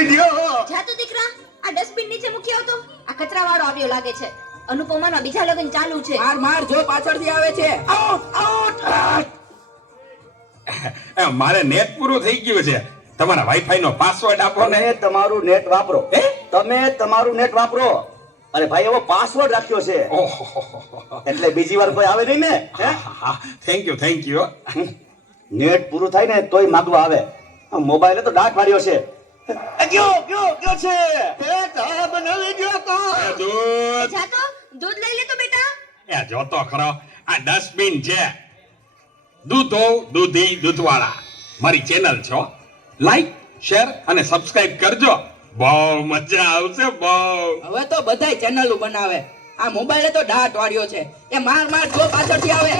Video. જા તો દીકરા, આ ડસ્ટબિન નીચે મૂકી આવતો. આ કચરાવાળો આવ્યો લાગે છે. અનુપમાના બીજા લગ્ન ચાલુ છે. માર માર જો પાછળથી આવે છે. મારે નેટ પૂરું થઈ ગયું છે. તમારા વાઈફાઈ નો પાસવર્ડ આપો ને. તમે તમારું નેટ વાપરો. તમે તમારું નેટ વાપરો. અરે ભાઈ એવો પાસવર્ડ રાખ્યો છે એટલે બીજી વાર કોઈ આવે નહીં ને. Thank you. નેટ પૂરું થાય ને તોય માંગવા આવે. મોબાઈલે તો દાંત પાડ્યો છે. કયો છે એ ચા બનાવી ગયો તો દૂધ જા તો દૂધ લઈ લે તો બેટા. એ જોતો ખરો, આ ડસ્ટબિન છે. દૂધો દૂધી દૂધવાળા મારી ચેનલ છો. લાઈક શેર અને સબસ્ક્રાઇબ કરજો. બહુ મજા આવશે બહુ. હવે તો બધાય ચેનલો બનાવે. આ મોબાઈલે તો દાંત વાળ્યો છે. એ માર માર જો પાછળથી આવે.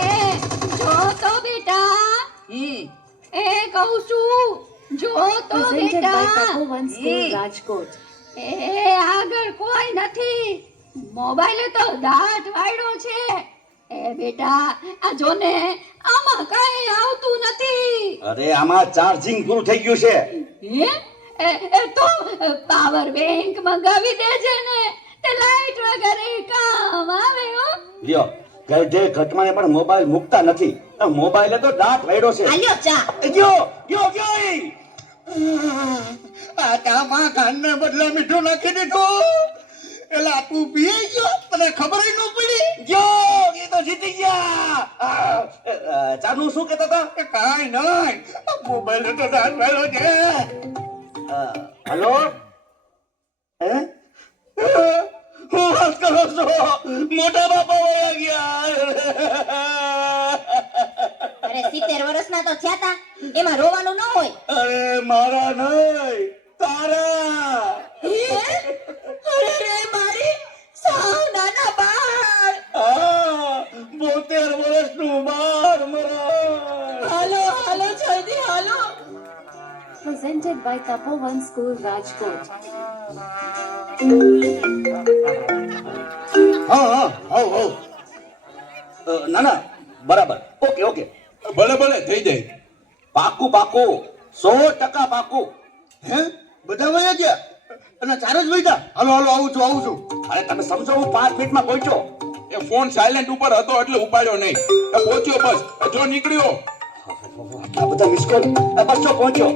જો તો બેટા, એ કહું છું, જો તો Presented by બેટા. Tapovan School, Rajkot. એ આગળ કોઈ નથી. મોબાઈલે તો દાંત વાળ્યો છે. એ બેટા, આ જો ને, આમાં કઈ આવતું નથી. અરે આમાં ચાર્જિંગ પૂરું થઈ ગયું છે. એ તો પાવર બેંક મંગાવી દેજે ને, તે લાઈટ વગર એ કામ આવે હો. લ્યો ગઢે ઘટમાને પણ મોબાઈલ મૂકતા નથી. મોબાઈલે તો દાંત વાળ્યો છે. આલ્યો ચા. ગયો આ ચામાં કાનને બદલે મીઠું નાખી દીધું. એલા તું પી ગયો, તને ખબર ન પડી. એ તો જીતી ગયા. ચાનું શું કહેતા હતા? કાઈ નહીં, મોબાઈલ તો દાંત વાળ્યો છે. હેલો હે હું વાત કરો છો? મોટા બાપા વયા ગયા. અરે 70 વર્ષના તો થયા તા, એમાં રોવાનું ન હોય. અરે મારા નહીં, તારા. અરે રે મારી સાવ નાના બાળ. 72 વર્ષનું બાળ મરા. હાલો જલ્દી હાલો. Presented by Tapovan School, Rajkot. ના બરાબર. ઓકે ભલે થઈ જાય. પાકું 100% પાકું. હે બધા વયા ગયા અને ચાર જ વૈતા. હાલો આવું છું. અરે તમે સમજો, હું 5 મિનિટમાં પહોંચ્યો. એ ફોન સાયલેન્ટ ઉપર હતો એટલે ઉપાડ્યો નહીં. પહોંચ્યો બસ, જો નીકળ્યો. આટલા બધા મિસ કોલ. બસ જો પહોંચ્યો.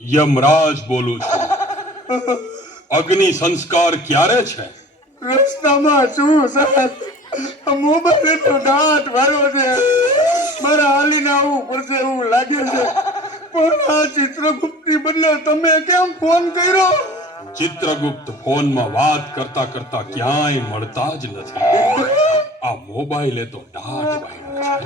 યમરાજ બોલું છું. અગ્નિ સંસ્કાર ક્યારે છે? રસ્તામાં શું સાહેબ? મોબાઈલ તો દાંત વાળો છે. મારા હાલીને આવવું પડશે એવું લાગે છે. પણ આ ચિત્રગુપ્તની બદલે તમે કેમ ફોન કર્યો? ચિત્રગુપ્ત ફોનમાં વાત કરતા ક્યાંય મળતા જ નથી. આ મોબાઈલે તો દાંત વાળ્યો